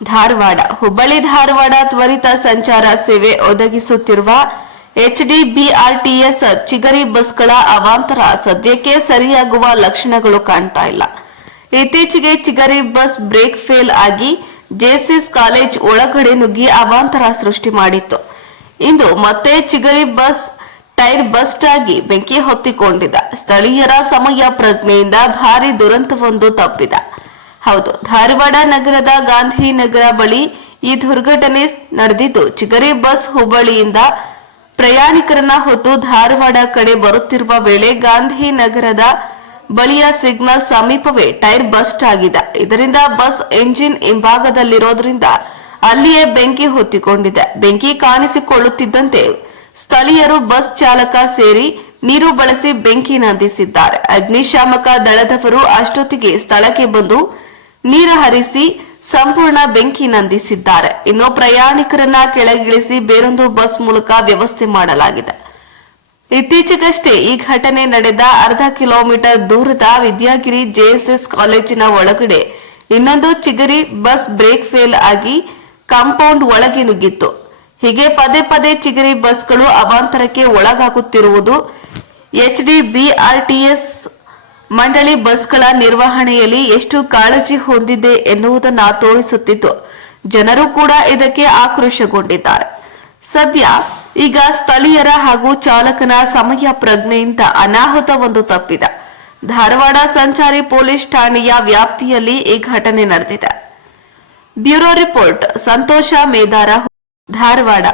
ಧಾರವಾಡ ಹುಬ್ಬಳ್ಳಿ ಧಾರವಾಡ ತ್ವರಿತ ಸಂಚಾರ ಸೇವೆ ಒದಗಿಸುತ್ತಿರುವ HDBRTS ಚಿಗರಿ ಬಸ್ಗಳ ಅವಾಂತರ ಸದ್ಯಕ್ಕೆ ಸರಿಯಾಗುವ ಲಕ್ಷಣಗಳು ಕಾಣ್ತಾ ಇಲ್ಲ. ಇತ್ತೀಚೆಗೆ ಚಿಗರಿ ಬಸ್ ಬ್ರೇಕ್ ಫೇಲ್ ಆಗಿ ಜೆಎಸ್ಎಸ್ ಕಾಲೇಜ್ ಒಳಗಡೆ ನುಗ್ಗಿ ಅವಾಂತರ ಸೃಷ್ಟಿ ಮಾಡಿತ್ತು. ಇಂದು ಮತ್ತೆ ಚಿಗರಿ ಬಸ್ ಟೈರ್ ಬಸ್ಟ್ ಆಗಿ ಬೆಂಕಿ ಹೊತ್ತಿಕೊಂಡಿದೆ. ಸ್ಥಳೀಯರ ಸಮಯ ಪ್ರಜ್ಞೆಯಿಂದ ಭಾರಿ ದುರಂತವೊಂದು ತಪ್ಪಿದೆ. ಹೌದು, ಧಾರವಾಡ ನಗರದ ಗಾಂಧಿನಗರ ಬಳಿ ಈ ದುರ್ಘಟನೆ ನಡೆದಿದ್ದು. ಚಿಗರಿ ಬಸ್ ಹುಬ್ಬಳ್ಳಿಯಿಂದ ಪ್ರಯಾಣಿಕರನ್ನ ಹೊತ್ತು ಧಾರವಾಡ ಕಡೆ ಬರುತ್ತಿರುವ ವೇಳೆ ಗಾಂಧಿನಗರದ ಬಳಿಯ ಸಿಗ್ನಲ್ ಸಮೀಪವೇ ಟೈರ್ ಬಸ್ಟ್ ಆಗಿದೆ. ಇದರಿಂದ ಬಸ್ ಎಂಜಿನ್ ಹಿಂಭಾಗದಲ್ಲಿರೋದ್ರಿಂದ ಅಲ್ಲಿಯೇ ಬೆಂಕಿ ಹೊತ್ತಿಕೊಂಡಿದೆ. ಬೆಂಕಿ ಕಾಣಿಸಿಕೊಳ್ಳುತ್ತಿದ್ದಂತೆ ಸ್ಥಳೀಯರು ಬಸ್ ಚಾಲಕ ಸೇರಿ ನೀರು ಬಳಸಿ ಬೆಂಕಿ ನಂದಿಸಿದ್ದಾರೆ. ಅಗ್ನಿಶಾಮಕ ದಳದವರು ಅಷ್ಟೊತ್ತಿಗೆ ಸ್ಥಳಕ್ಕೆ ಬಂದು ನೀರು ಹರಿಸಿ ಸಂಪೂರ್ಣ ಬೆಂಕಿ ನಂದಿಸಿದ್ದಾರೆ. ಇನ್ನು ಪ್ರಯಾಣಿಕರನ್ನ ಕೆಳಗಿಳಿಸಿ ಬೇರೊಂದು ಬಸ್ ಮೂಲಕ ವ್ಯವಸ್ಥೆ ಮಾಡಲಾಗಿದೆ. ಇತ್ತೀಚೆಗಷ್ಟೇ ಈ ಘಟನೆ ನಡೆದ ಅರ್ಧ ಕಿಲೋಮೀಟರ್ ದೂರದ ವಿದ್ಯಾಗಿರಿ ಜೆಎಸ್ಎಸ್ ಕಾಲೇಜಿನ ಒಳಗಡೆ ಇನ್ನೊಂದು ಚಿಗರಿ ಬಸ್ ಬ್ರೇಕ್ ಫೇಲ್ ಆಗಿ ಕಾಂಪೌಂಡ್ ಒಳಗೆ ನುಗ್ಗಿತ್ತು. ಹೀಗೆ ಪದೇ ಪದೇ ಚಿಗರಿ ಬಸ್ಗಳು ಅವಾಂತರಕ್ಕೆ ಒಳಗಾಗುತ್ತಿರುವುದು HDBRTS ಮಂಡಳಿ ಬಸ್ಗಳ ನಿರ್ವಹಣೆಯಲ್ಲಿ ಎಷ್ಟು ಕಾಳಜಿ ಹೊಂದಿದೆ ಎನ್ನುವುದನ್ನು ತೋರಿಸುತ್ತಿದ್ದು, ಜನರು ಕೂಡ ಇದಕ್ಕೆ ಆಕ್ರೋಶಗೊಂಡಿದ್ದಾರೆ. ಸದ್ಯ ಈಗ ಸ್ಥಳೀಯರ ಹಾಗೂ ಚಾಲಕನ ಸಮಯ ಪ್ರಜ್ಞೆಯಿಂದ ಅನಾಹುತವೊಂದು ತಪ್ಪಿದೆ. ಧಾರವಾಡ ಸಂಚಾರಿ ಪೊಲೀಸ್ ಠಾಣೆಯ ವ್ಯಾಪ್ತಿಯಲ್ಲಿ ಈ ಘಟನೆ ನಡೆದಿದೆ. ಬ್ಯೂರೋ ರಿಪೋರ್ಟ್ ಸಂತೋಷ ಮೇದಾರ, ಧಾರವಾಡ.